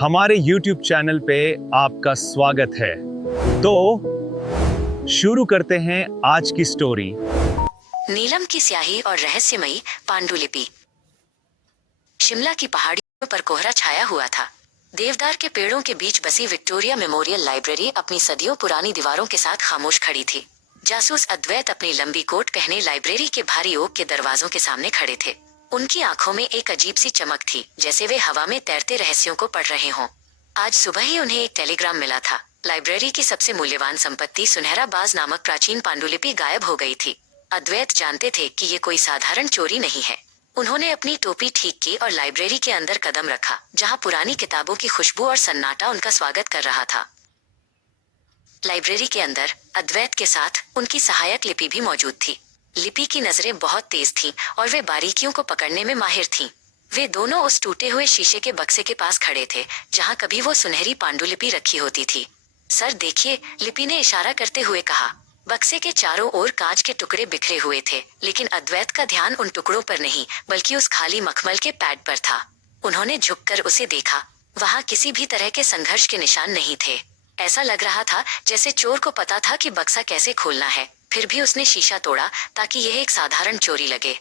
हमारे YouTube channel पे आपका स्वागत है। तो शुरू करते हैं आज की स्टोरी। नीलम की स्याही और रहस्यमयी पांडुलिपि। शिमला की पहाड़ियों पर कोहरा छाया हुआ था। देवदार के पेड़ों के बीच बसी विक्टोरिया मेमोरियल लाइब्रेरी अपनी सदियों पुरानी दीवारों के साथ खामोश खड़ी थी। जासूस अद्वैत अपनी लंबी कोट पहने लाइब्रेरी के भारी ओक के दरवाजों के सामने खड़े थे। उनकी आंखों में एक अजीब सी चमक थी, जैसे वे हवा में तैरते रहस्यों को पढ़ रहे हों। आज सुबह ही उन्हें एक टेलीग्राम मिला था। लाइब्रेरी की सबसे मूल्यवान संपत्ति सुनहरा बाज नामक प्राचीन पांडुलिपि गायब हो गई थी। अद्वैत जानते थे कि ये कोई साधारण चोरी नहीं है। उन्होंने अपनी टोपी ठीक की और लाइब्रेरी के अंदर कदम रखा, जहां पुरानी किताबों की खुशबू और सन्नाटा उनका स्वागत कर रहा था। लाइब्रेरी के अंदर अद्वैत के साथ उनकी सहायक लिपि भी मौजूद थी। लिपि की नजरें बहुत तेज थीं और वे बारीकियों को पकड़ने में माहिर थीं। वे दोनों उस टूटे हुए शीशे के बक्से के पास खड़े थे, जहां कभी वो सुनहरी पांडुलिपि रखी होती थी। सर देखिए, लिपि ने इशारा करते हुए कहा। बक्से के चारों ओर कांच के टुकड़े बिखरे हुए थे, लेकिन अद्वैत का ध्यान उन टुकड़ों पर नहीं, बल्कि उस खाली मखमल के पैड पर था। उन्होंने झुककर उसे देखा। वहां किसी भी तरह के संघर्ष के निशान नहीं थे। ऐसा लग रहा था जैसे चोर को पता था कि बक्सा कैसे खोलना है, फिर भी उसने शीशा तोड़ा ताकि यह एक साधारण चोरी लगे।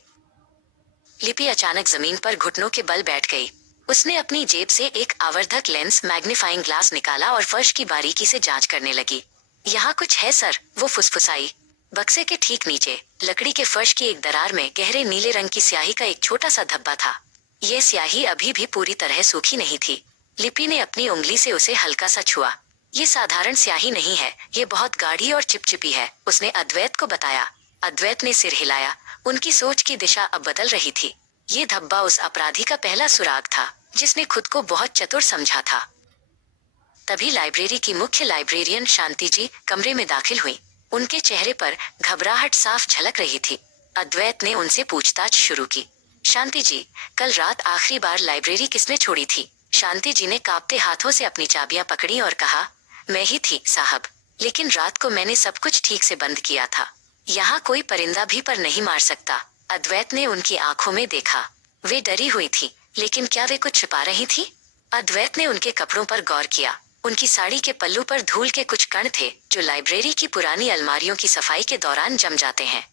लिपि अचानक जमीन पर घुटनों के बल बैठ गई। उसने अपनी जेब से एक आवर्धक लेंस मैग्नीफाइंग ग्लास निकाला और फर्श की बारीकी से जांच करने लगी। यहाँ कुछ है सर, वो फुसफुसाई। बक्से के ठीक नीचे लकड़ी के फर्श की एक दरार में गहरे नीले रंग की स्याही का एक छोटा सा धब्बा था। ये स्याही अभी भी पूरी तरह सूखी नहीं थी। लिपि ने अपनी उंगली से उसे हल्का सा छुआ। ये साधारण स्याही नहीं है, ये बहुत गाढ़ी और चिपचिपी है, उसने अद्वैत को बताया। अद्वैत ने सिर हिलाया। उनकी सोच की दिशा अब बदल रही थी। ये धब्बा उस अपराधी का पहला सुराग था, जिसने खुद को बहुत चतुर समझा था। तभी लाइब्रेरी की मुख्य लाइब्रेरियन शांति जी कमरे में दाखिल हुई। उनके चेहरे पर घबराहट साफ झलक रही थी। अद्वैत ने उनसे पूछताछ शुरू की। शांति जी, कल रात आखिरी बार लाइब्रेरी किसने छोड़ी थी? शांति जी ने कांपते हाथों से अपनी चाबियां पकड़ी और कहा, मैं ही थी साहब, लेकिन रात को मैंने सब कुछ ठीक से बंद किया था। यहाँ कोई परिंदा भी पर नहीं मार सकता। अद्वैत ने उनकी आंखों में देखा। वे डरी हुई थी, लेकिन क्या वे कुछ छिपा रही थी? अद्वैत ने उनके कपड़ों पर गौर किया। उनकी साड़ी के पल्लू पर धूल के कुछ कण थे, जो लाइब्रेरी की पुरानी अलमारियों की सफाई के दौरान जम जाते हैं।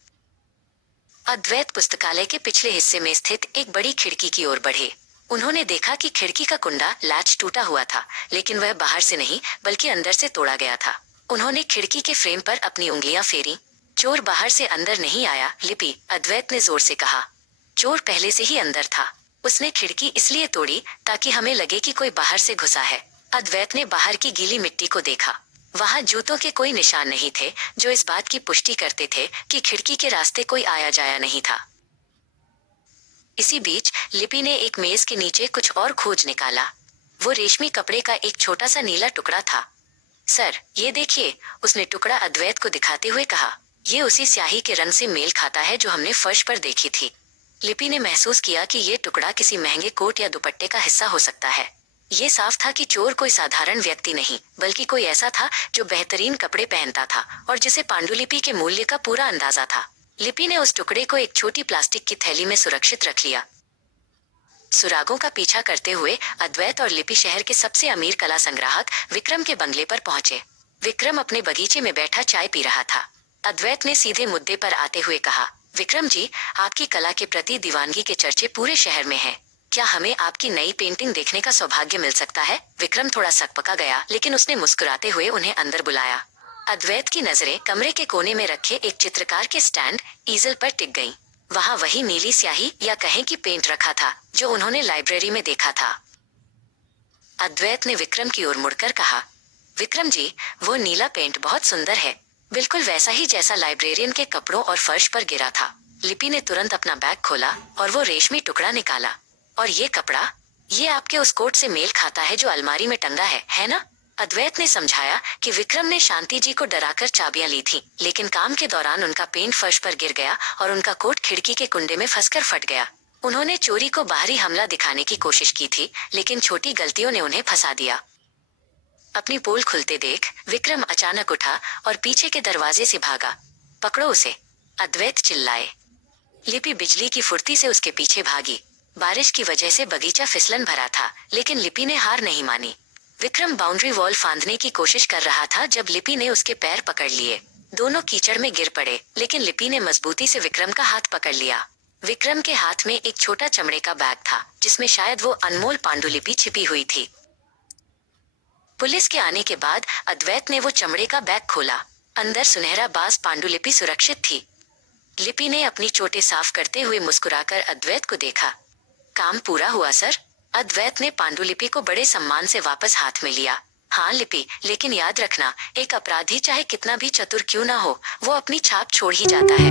अद्वैत पुस्तकालय के पिछले हिस्से में स्थित एक बड़ी खिड़की की ओर बढ़े। उन्होंने देखा कि खिड़की का कुंडा लैच टूटा हुआ था, लेकिन वह बाहर से नहीं बल्कि अंदर से तोड़ा गया था। उन्होंने खिड़की के फ्रेम पर अपनी उंगलियां फेरी। चोर बाहर से अंदर नहीं आया लिपि, अद्वैत ने जोर से कहा। चोर पहले से ही अंदर था। उसने खिड़की इसलिए तोड़ी ताकि हमें लगे कि कोई बाहर से घुसा है। अद्वैत ने बाहर की गीली मिट्टी को देखा। वहां जूतों के कोई निशान नहीं थे, जो इस बात की पुष्टि करते थे कि खिड़की के रास्ते कोई आया जाया नहीं था। इसी बीच लिपि ने एक मेज के नीचे कुछ और खोज निकाला। वो रेशमी कपड़े का एक छोटा सा नीला टुकड़ा था। सर, ये देखिए, उसने टुकड़ा अद्वैत को दिखाते हुए कहा। ये उसी स्याही के रंग से मेल खाता है जो हमने फर्श पर देखी थी। लिपि ने महसूस किया कि ये टुकड़ा किसी महंगे कोट या दुपट्टे का हिस्सा हो सकता है। ये साफ था कि चोर कोई साधारण व्यक्ति नहीं, बल्कि कोई ऐसा था जो बेहतरीन कपड़े पहनता था और जिसे पांडुलिपि के मूल्य का पूरा अंदाजा था। लिपि ने उस टुकड़े को एक छोटी प्लास्टिक की थैली में सुरक्षित रख लिया। सुरागों का पीछा करते हुए अद्वैत और लिपि शहर के सबसे अमीर कला संग्राहक विक्रम के बंगले पर पहुंचे। विक्रम अपने बगीचे में बैठा चाय पी रहा था। अद्वैत ने सीधे मुद्दे पर आते हुए कहा, विक्रम जी, आपकी कला के प्रति दीवानगी के चर्चे पूरे शहर में हैं। क्या हमें आपकी नई पेंटिंग देखने का सौभाग्य मिल सकता है? विक्रम थोड़ा सकपका गया, लेकिन उसने मुस्कुराते हुए उन्हें अंदर बुलाया। अद्वैत की नजरें कमरे के कोने में रखे एक चित्रकार के स्टैंड ईजल पर टिक गईं। वहां वही नीली स्याही या कहें कि पेंट रखा था, जो उन्होंने लाइब्रेरी में देखा था। अद्वैत ने विक्रम की ओर मुड़कर कहा, विक्रम जी, वो नीला पेंट बहुत सुंदर है, बिल्कुल वैसा ही जैसा लाइब्रेरियन के कपड़ों और फर्श पर गिरा था। लिपि ने तुरंत अपना बैग खोला और वो रेशमी टुकड़ा निकाला। और ये कपड़ा, ये आपके उस कोट से मेल खाता है जो अलमारी में टंगा है ना? अद्वैत ने समझाया कि विक्रम ने शांति जी को डराकर चाबियां ली थी, लेकिन काम के दौरान उनका पेंट फर्श पर गिर गया और उनका कोट खिड़की के कुंडे में फंसकर फट गया। उन्होंने चोरी को बाहरी हमला दिखाने की कोशिश की थी, लेकिन छोटी गलतियों ने उन्हें फंसा दिया। अपनी पोल खुलते देख विक्रम अचानक उठा और पीछे के दरवाजे से भागा। पकड़ो उसे, अद्वैत चिल्लाए। लिपि बिजली की फुर्ती से उसके पीछे भागी। बारिश की वजह से बगीचा फिसलन भरा था, लेकिन लिपि ने हार नहीं मानी। विक्रम बाउंड्री वॉल फांदने की कोशिश कर रहा था जब लिपि ने उसके पैर पकड़ लिए। दोनों कीचड़ में गिर पड़े, लेकिन लिपि ने मजबूती से विक्रम का हाथ पकड़ लिया। विक्रम के हाथ में एक छोटा चमड़े का बैग था, जिसमें शायद वो अनमोल पांडुलिपि छिपी हुई थी। पुलिस के आने के बाद अद्वैत ने वो चमड़े का बैग खोला। अंदर सुनहरा बाज पांडुलिपि सुरक्षित थी। लिपि ने अपनी चोटें साफ करते हुए मुस्कुराकर अद्वैत को देखा। काम पूरा हुआ सर। अद्वैत ने पांडुलिपि को बड़े सम्मान से वापस हाथ में लिया। हाँ लिपि, लेकिन याद रखना, एक अपराधी चाहे कितना भी चतुर क्यों ना हो, वो अपनी छाप छोड़ ही जाता है।